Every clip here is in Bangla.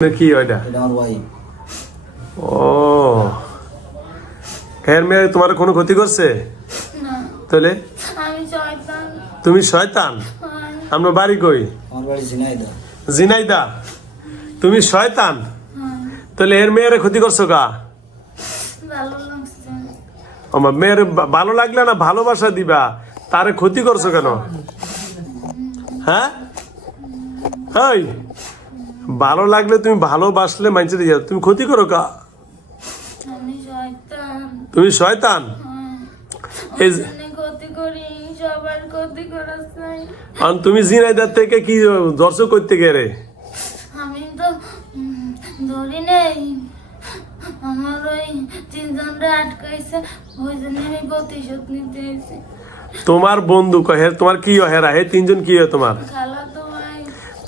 না কি ওইটা ও। খের মেয়ে তোমার কোনো ক্ষতি করছে? না। তাহলে? আমি শয়তান। তুমি শয়তান? হয়। আমরা বাড়ি কই? আমার বাড়ি ঝিনাইদা জিনাইদা তুমি শয়তান? হয়। তাহলে এর মেয়ের ক্ষতি করছ কা? ভালো লাগছে। আমার মেয়ের ভালো লাগলে না ভালোবাসা দিবা? তারে ক্ষতি করছ কেন? হ্যাঁ? এই ভালো লাগলে তুমি ভালোবাসলে দিয়ে যাও। তুমি ক্ষতি করো কা? তুমি শয়তান? হয়। এই আর তুমি জিনাইদার থেকে কি দর্শক করতে গেলে আমি তো ধরি নেই। আমার ওই তিনজনরা আটকাইছে ওই জন্য আমি প্রতিশোধ নিতে তোমার বন্ধু কহে তোমার কি হয় হেরা হে তিনজন কি হয় তোমার? খালা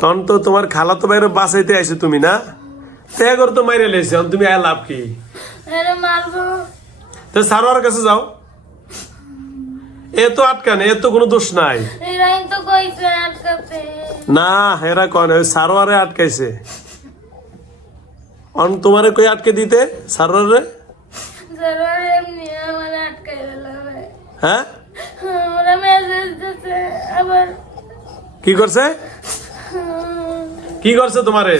তখন তো তোমার খালা তো বাইরে বাঁচাইতে আইছো তুমি না? ত্যাগ করে তো মাইরে লেছে তুমি আয় লাভ কি? আরে মারবো। তো সারোয়ার কাছে যাও। এ তো আটকানে এ তো কোনো দোষ নাই। না হেরা কন সারোয়ারে আটকাইছে। অন তোমারে কই আটকে দিতে সারোয়ারে? হ্যাঁ? আমরা মেসেজ দিতে আবার কি করছে? কি করছে তোমারে?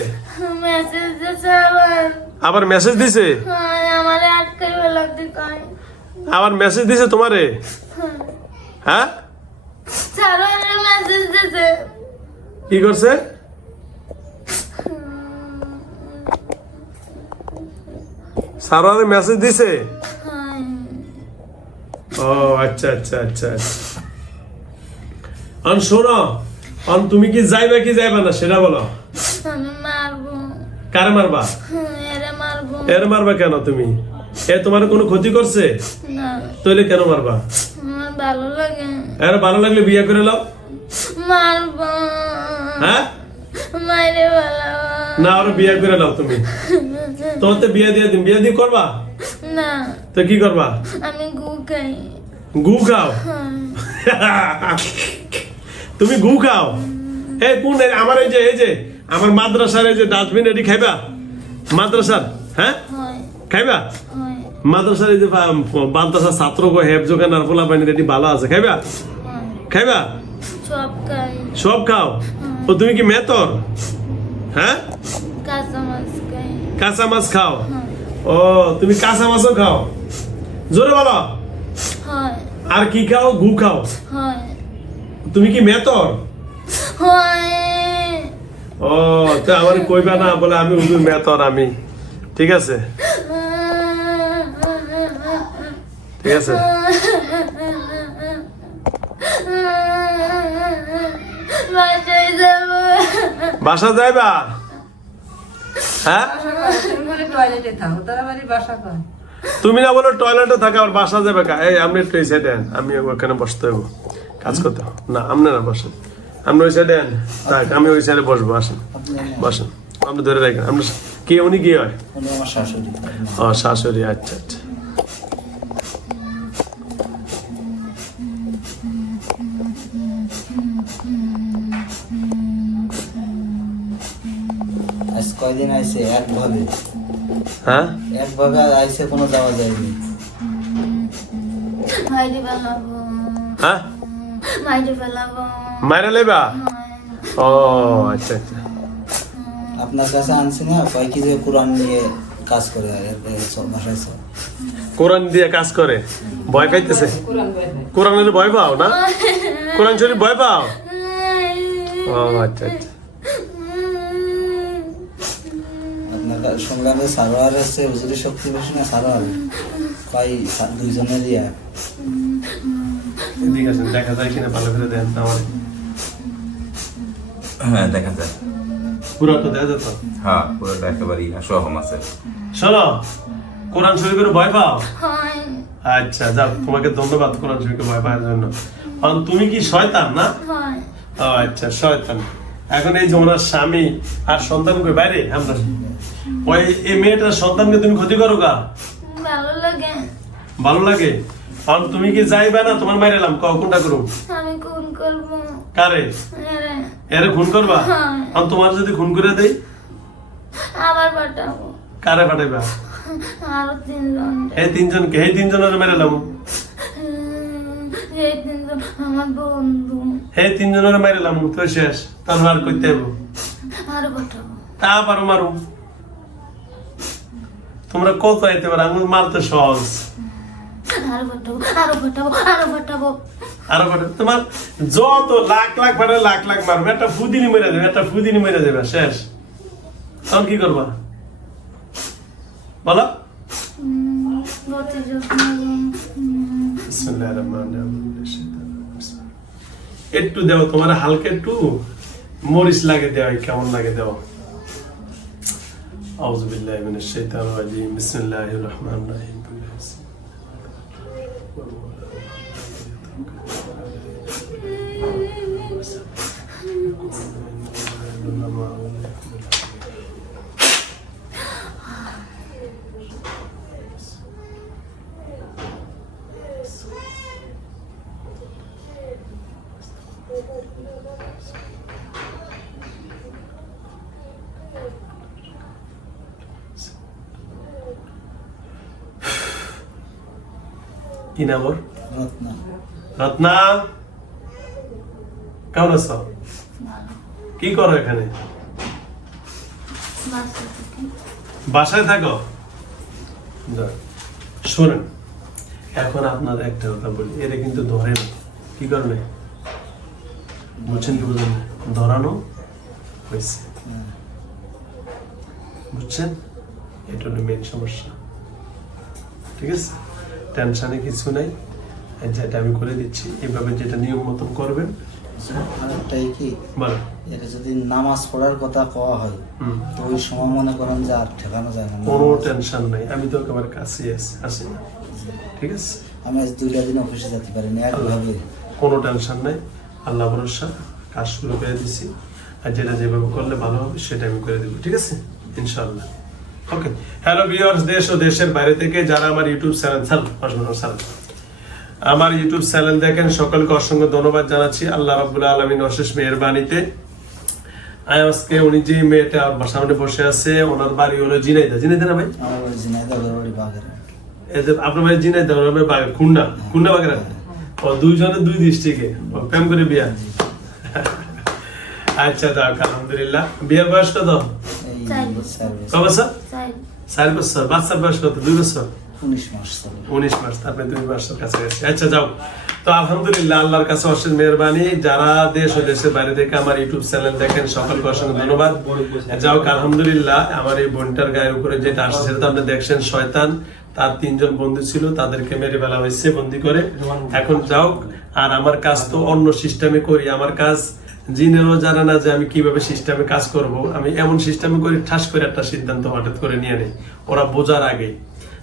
আবার। মেসেজ দিছে? হয়, আবার মেসেজ দিছে তোমারে? হ্যাঁ। দিতে কি করছে? সারোয়ারে মেসেজ দিছে? ও আচ্ছা আচ্ছা আচ্ছা আচ্ছা। শোনো। অন তুমি কি যাইবা কি যাইবা না সেটা বলো। কারে মারবা? এরে মারবা। কেন তুমি? এ তোমার কোনো ক্ষতি করছে? না। তাহলে কেন মারবা? ভালো লাগে। এর ভালো লাগলে বিয়ে করে নাও। মারবো। হ্যাঁ? মাইরে ভালো। না আরও বিয়ে করে নাও তুমি। তোমার তো বিয়ে দিয়ে দিন। বিয়ে দিয়ে করবা? না। তো কি করবা? আমি গু খাই। গু খাও? হ্যাঁ। তুমি গু খাও? এই কোন আমার এই যে এই যে আমার মাদ্রাসার এই যে ডাস্টবিন এটি খাইবা? মাদ্রাসার হ্যাঁ? খাইবা? মাদ্রাসার এই যে বা- মাদ্রাসার ছাত্র গো হেফ জোগান আর পোলা পানি এটি ভালো আছে। খাইবা? খাইবা? সব খাও? ও তুমি কি মেতর? হ্যাঁ? কাঁচা মাছ খাও? ও তুমি কাঁচা মাছও খাও? জোরে বলো। আর কি খাও? গু খাও? তুমি কি মেতর? হয়। ও, তো আমার কইবা না, বলে আমি হুজুর মেতর, আমি। ঠিক আছে? ঠিক আছে? বাসা যাইবা? হ্যাঁ? তুমি না বলো টয়লেটে থাকা আর বাসা যাবে এই, আপনি একটু সাইডে আমি ওখানে বসতে হব কাজ করতে না আপনি না, বসেন। আপনি ওই সাইডে। থাক আমি ওই সাইডে বসবো আসেন। বসেন। আপনি ধরে রাখেন আপনি কে উনি কি হয়? আমার শাশুড়ি ও শাশুড়ি আচ্ছা আচ্ছা। কয়দিন একভাবে হ্যাঁ? একভাবে আইছে কোনো যাওয়া যায়নি। হ্যাঁ? মাইরে ফেলাবো মাইরা লেবা? ও আচ্ছা আচ্ছা। আপনার কাছে আনছি না কয় কি যে কোরআন নিয়ে কাজ করে বাসায় কোরআন দিয়ে কাজ করে? ভয় পাইতেছে? কোরআনের ভয় পাও না? কোরআন শরীফ ভয় পাও? ও আচ্ছা আচ্ছা। যে সারোয়ার আছে হুজুরের শক্তি বেশি না সারোয়ার? কয় ঠিক আছে দেখা যায় কিনা ভালো করে দেন আমার হ্যাঁ দেখা যায়। পুরো তো দেখা যেত হ্যাঁ পুরোটা একেবারেই সহম আছে। শোনো কোরআন শরীফের ভয় পাও? আচ্ছা যাক তোমাকে ধন্যবাদ কোরআন শরীফকে ভয় পাওয়ার জন্য। কারণ তুমি কি শয়তান না? ও আচ্ছা শয়তান। এখন এই যে ওনার স্বামী আর সন্তান কই? বাইরে আমরা ওই এই মেয়েটার সন্তানকে তুমি ক্ষতি করো গা ভালো লাগে। ভালো লাগে? কারণ তুমি কি যাইবা না? তোমার মাইরে এলাম ক- কোনটা করুম? আমি খুন করব। কারে? এরে। খুন করবা? হ্যাঁ। আর তোমার যদি খুন করে দেই? আবার পাঠাবো। কারে পাঠাইবা? আরও তিনজন। এই তিনজনকে এই তিনজনের মেরে লাম। এই তিনজন আমার বন্ধু। এই তিনজনের মেরে লাম তো শেষ। তারপর আর করতে হইব। আরও পাঠাবো। তা পারো মারো তোমরা কত আইতে পারো? আঙুল মারতে সহজ। আরও পাঠাবো তোমার যত লাখ লাখ লাখ লাখ মারবে একটা ফুদিনি মেরে দেবে একটা ফুদিনি মেরে দেবে শেষ। তখন কি করবা? বলো। একটু দেও তোমার হালকা একটু। মরিচ লাগে দেওয়া কেমন লাগে দেওয়া আউযু বিল্লাহি মিনাশ শাইতানির রাজিম। বিসমিল্লাহির রহমানির রহিম কি নাম ওর? রত্না। রত্না? কেমন আছো? কি করো এখানে? বাসায় থাকো। শোনেন এখন আপনার একটা কথা বলি এরা কিন্তু ধরে না কি করবে বুঝছেন কি বুঝলেন ধরানো হয়েছে। হ্যাঁ। বুঝছেন? এটা হলো মেন সমস্যা। ঠিক আছে? টেনশনে কিছু নাই। যেটা আমি করে দিচ্ছি এভাবে যেটা নিয়ম মতন করবেন। কি? এটা যদি নামাজ পড়ার কথা কওয়া হয় হুম। তো ওই সময় মনে করেন যে আর ঠেকানো যায় না কোনো টেনশন নাই। আমি তো একেবারে কাছে আছি আসি না। ঠিক আছে? আমি আজ দুইটা দিন অফিসে যেতে একভাবে কোনো টেনশন নাই। আল্লাহ ভরসা কাজ শুরু করে দিছি। আর যেটা যেভাবে করলে ভালো হবে সেটা আমি করে দেবো। ঠিক আছে? ইনশাল্লাহ ওকে হ্যালো ভিউয়ার্স দেশ ও দেশের বাইরে থেকে যারা আমার ইউটিউব চ্যানেল সাল আমার ইউটিউব চ্যানেল দেখেন সকলকে অসংখ্য ধন্যবাদ জানাচ্ছি। আল্লাহ রাব্বুল আলমিন অশেষ মেহরবানিতে। আজকে উনি যে মেয়েটা আমার সামনে বসে আছে ওনার বাড়ি হলো জিনাইদা জিনাইদা না ভাই? বাড়ি আপনার জিনাইদা ওনার বাগের খুন্ডা খুন্ডা বাগের? ও দুইজনের দুই ডিস্ট্রিক্টে প্রেম করে বিয়া। আচ্ছা যাক আলহামদুলিল্লাহ। বিয়ের বয়স কত? এই তাই। সার্ভিস ক বছর। চার। বছর। বাচ্চার বয়স কত? দুই বছর? উনিশ মাস উনিশ মাস তারপরে দুই মাসের কাছে গেছে। আচ্ছা যাও। তো আলহামদুলিল্লাহ আল্লাহর কাছে অশেষ মেহরবানি। যারা দেশ ও দেশের বাইরে থেকে আমার ইউটিউব চ্যানেল দেখেন সকলকে অসংখ্য ধন্যবাদ। যাও আলহামদুলিল্লাহ আমার এই বোনটার গায়ের উপরে যেটা আসছে সেটা আপনি দেখছেন শয়তান। তার তিনজন বন্ধু ছিল তাদেরকে মেরে ফেলা হয়েছে বন্দি করে। এখন যাও আর আমার কাজ তো অন্য সিস্টেমে করি। আমার কাজ জিনেরও জানে না যে আমি কীভাবে সিস্টেমে কাজ করব। আমি এমন সিস্টেমে করি ঠাস করে একটা সিদ্ধান্ত হঠাৎ করে নিয়ে নেই। ওরা বোঝার আগে।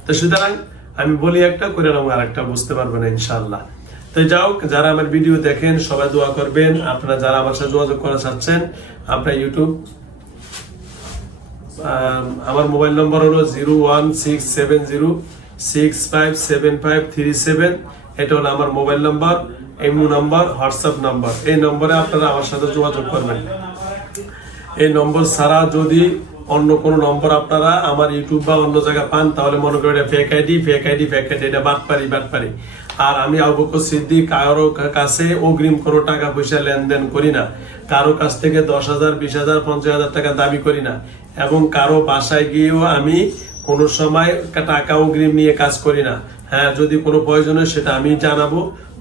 তো সুতরাং আমি বলি একটা করে নেব আর একটা বুঝতে পারবে না ইনশাল্লাহ তো যাও যারা আমার ভিডিও দেখেন সবাই দোয়া করবেন। আপনারা যারা আমার সাথে যোগাযোগ করা চাচ্ছেন আপনার ইউটিউব আম, আমার মোবাইল নম্বর হলো zero one six seven zero six five seven five three seven. এটা হলো আমার mobile number. Imo number, WhatsApp number. এই নম্বরে আপনারা আমার সাথে যোগাযোগ করবেন। এই নম্বর ছাড়া যদি অন্য কোন নম্বর আপনারা আমার ইউটিউব বা অন্য জায়গায় পান, তাহলে মনে করেন fake ID fake ID fake ID এটা বাদ পারি বাদ পারি আর আমি আবু সিদ্দিক, কারও কাছে অগ্রিম কোনো টাকা পয়সা লেনদেন করি না। কারও কাছ থেকে দশ হাজার, বিশ হাজার, পঞ্চাশ হাজার টাকা দাবি করি না। এবং কারও বাসায় গিয়েও আমি কোনো সময় টাকা অগ্রিম নিয়ে কাজ করি না। হ্যাঁ যদি কোনো প্রয়োজন হয় সেটা আমি জানাব।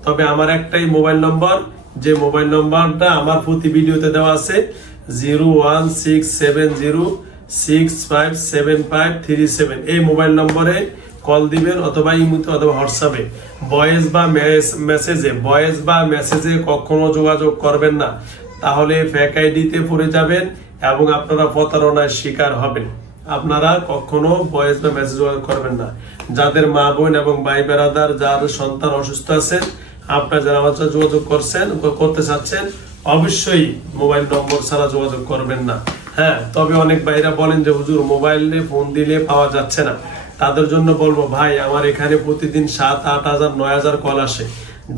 তবে আমার একটাই মোবাইল নম্বর, যে মোবাইল নম্বরটা আমার প্রতি ভিডিওতে দেওয়া আছে, zero one six seven zero six five seven five three seven. এই মোবাইল নম্বরে কল দিবেন অথবা ইমুতে অথবা হোয়াটসঅ্যাপে। ভয়েস বা মেসেজে ভয়েস বা মেসেজে কখনো যোগাযোগ করবেন না। তাহলে ফেক আইডিতে পড়ে যাবেন এবং আপনারা প্রতারণার শিকার হবেন। আপনারা কখনো ভয়েস বা মেসেজ করবেন না। যাদের মা বোন এবং ভাই বেড়াদার যার সন্তান অসুস্থ আছেন আপনারা যারা আমার সাথে যোগাযোগ করছেন, করতে চাচ্ছেন, অবশ্যই মোবাইল নম্বর ছাড়া যোগাযোগ করবেন না। হ্যাঁ তবে অনেক ভাইরা বলেন যে, হুজুর, মোবাইলে ফোন দিলে পাওয়া যাচ্ছে না। তাদের জন্য বলব, ভাই, আমার এখানে প্রতিদিন সাত, আট হাজার, নয় হাজার কল আসে।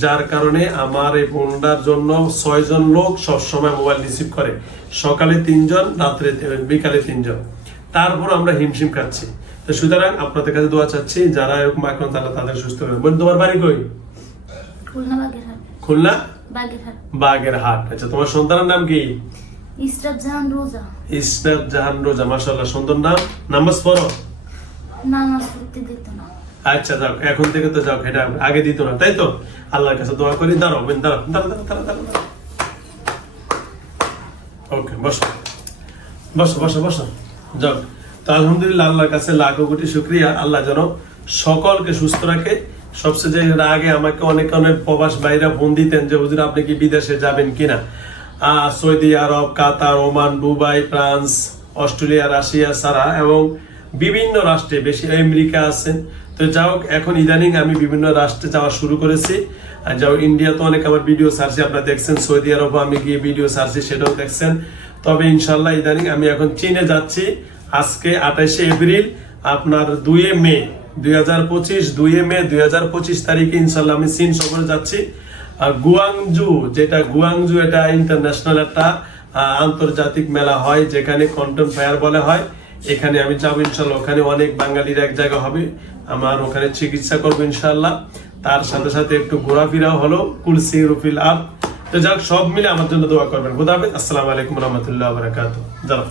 যার কারণে আমার এই ফোনটার জন্য ছয়জন লোক সবসময় মোবাইল রিসিভ করে। সকালে তিনজন, রাত্রে বিকালে তিনজন। তারপর আমরা হিমশিম খাচ্ছি। তো সুতরাং আপনাদের কাছে দোয়া চাচ্ছি, যারা এরকম এখন তারা তাদের সুস্থ হবে বোন তোমার বাড়ি কই? খুলনা বাগেরহাট। বাগেরহাট। আচ্ছা তোমার সন্তানের নাম কি? ইসরাত জাহান রোজা। ইসনাত জাহান রোজা মাসাল্লাহ সুন্দর নাম? নামাজ পড়ো? নামাজ পড়তে দিত না। আচ্ছা যাও এখন থেকে তো যাও এটা আগে দিত না তাই তো? আল্লাহর কাছে দোয়া করি দাঁড়াও বেন দাঁড়াও দাঁড়াও দাঁড়াও দাঁড়াও দাঁড়াও। ওকে বসো। বসো বসো বসো। যাও। তো আলহামদুলিল্লাহ আল্লাহর কাছে লাখো কোটি শুক্রিয়া। আল্লাহ যেন সকলকে সুস্থ রাখে সবচেয়ে যে আগে আমাকে অনেক অনেক প্রবাস বাইরা ফোন দিতেন যে, হুজুর, আপনি কি বিদেশে যাবেন কিনা? Saudi Arab, Qatar, Oman, Dubai, France, Australia, Russia, সারা, এবং বিভিন্ন রাষ্ট্রে, বেশি আমেরিকা আছেন তো যাও এখন ইদানিং আমি বিভিন্ন রাষ্ট্রে যাওয়া শুরু করেছি। আর যাও ইন্ডিয়া তো অনেক আমার ভিডিও সার্চে আপনারা দেখছেন, সৌদি আরব আমি গিয়ে ভিডিও সার্চে সেটাও দেখছেন। তবে ইনশাল্লাহ ইদানিং আমি এখন চীনে যাচ্ছি। আজকে আঠাশে এপ্রিল, আপনার দুয়ে মে। দুই হাজার পঁচিশ মে দুই হাজার পঁচিশ তারিখে ইনশাল্লাহ আমি যাচ্ছি। আর গুয়াংজু যেটা গুয়াংজু এটা ইন্টারন্যাশনাল একটা আন্তর্জাতিক মেলা হয়, যেখানে কন্টেন্ট ফায়ার বলে হয়। এখানে আমি যাব ইনশাল্লাহ ওখানে অনেক বাঙালির এক জায়গা হবে। আমার ওখানে চিকিৎসা করব ইনশাল্লাহ তার সাথে সাথে একটু ঘোরাফেরাও হলো, কুলসি, রুফিল আপ। তো যাক, সব মিলে আমার জন্য দোয়া করবেন। খুদাহাফেজ আসসালামু আলাইকুম রহমতুল্লাহ বারাকাতু জানাব